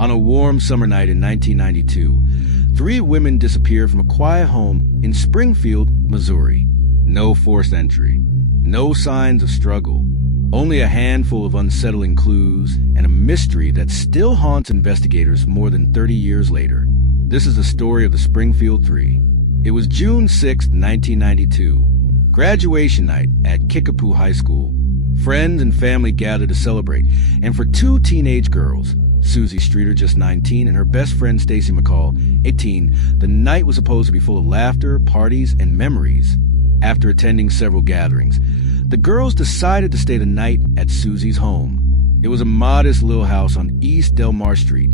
On a warm summer night in 1992, 3 women disappeared from a quiet home in Springfield, Missouri. No forced entry, no signs of struggle, only a handful of unsettling clues and a mystery that still haunts investigators more than 30 years later. This is the story of the Springfield Three. It was June 6, 1992, graduation night at Kickapoo High School. Friends and family gathered to celebrate, and for 2 teenage girls, Suzie Streeter, just 19, and her best friend Stacy McCall, 18, the night was supposed to be full of laughter, parties, and memories. After attending several gatherings, the girls decided to stay the night at Suzie's home. It was a modest little house on East Delmar Street,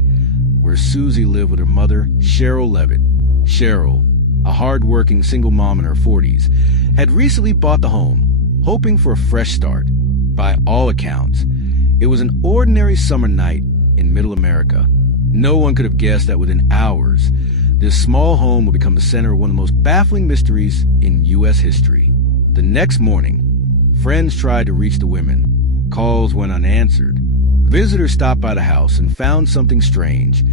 where Suzie lived with her mother, Sherrill Levitt. Sherrill, a hard-working single mom in her 40s, had recently bought the home, hoping for a fresh start. By all accounts, it was an ordinary summer night in Middle America. No one could have guessed that within hours, this small home would become the center of one of the most baffling mysteries in U.S. history. The next morning, friends tried to reach the women. Calls went unanswered. Visitors stopped by the house and found something strange.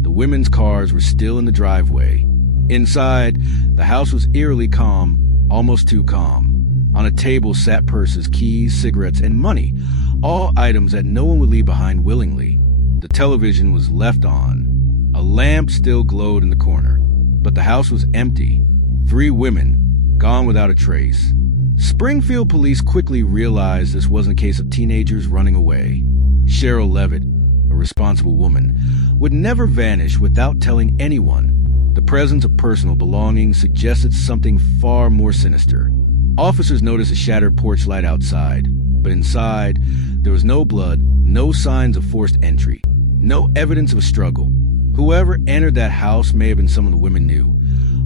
The women's cars were still in the driveway. Inside, the house was eerily calm, almost too calm. On a table sat purses, keys, cigarettes, and money, all items that no one would leave behind willingly. The television was left on. A lamp still glowed in the corner, but the house was empty. 3 women, gone without a trace. Springfield police quickly realized this wasn't a case of teenagers running away. Sherrill Levitt, a responsible woman, would never vanish without telling anyone. The presence of personal belongings suggested something far more sinister. Officers noticed a shattered porch light outside, but inside, there was no blood, no signs of forced entry, no evidence of a struggle. Whoever entered that house may have been someone the women knew,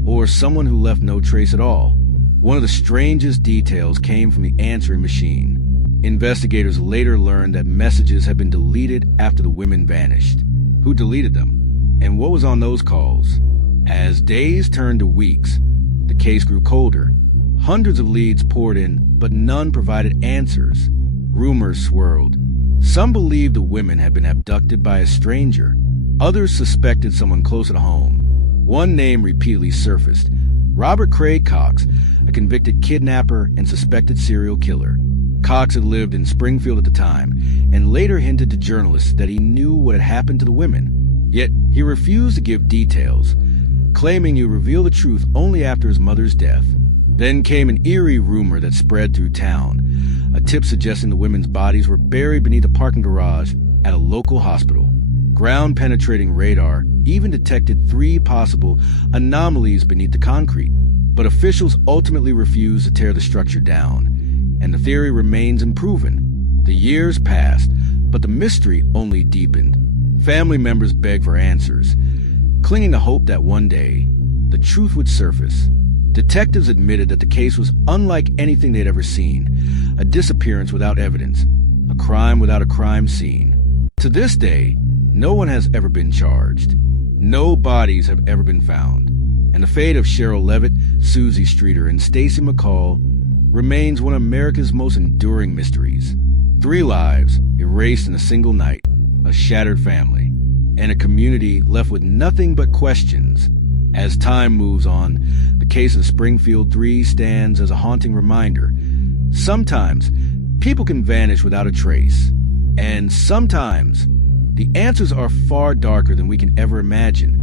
or someone who left no trace at all. One of the strangest details came from the answering machine. Investigators later learned that messages had been deleted after the women vanished. Who deleted them? And what was on those calls? As days turned to weeks, the case grew colder. Hundreds of leads poured in, but none provided answers. Rumors swirled. Some believed the women had been abducted by a stranger. Others suspected someone closer to home. One name repeatedly surfaced: Robert Craig Cox, a convicted kidnapper and suspected serial killer. Cox had lived in Springfield at the time, and later hinted to journalists that he knew what had happened to the women. Yet he refused to give details, claiming he would reveal the truth only after his mother's death. Then came an eerie rumor that spread through town, a tip suggesting the women's bodies were buried beneath a parking garage at a local hospital. Ground-penetrating radar even detected 3 possible anomalies beneath the concrete, but officials ultimately refused to tear the structure down, and the theory remains unproven. The years passed, but the mystery only deepened. Family members begged for answers, clinging to hope that one day, the truth would surface. Detectives admitted that the case was unlike anything they'd ever seen, a disappearance without evidence, a crime without a crime scene. To this day, no one has ever been charged. No bodies have ever been found, and the fate of Sherrill Levitt, Suzie Streeter, and Stacy McCall remains one of America's most enduring mysteries. 3 lives erased in a single night, a shattered family, and a community left with nothing but questions. As time moves on, the case of Springfield Three stands as a haunting reminder. Sometimes, people can vanish without a trace, and sometimes, the answers are far darker than we can ever imagine.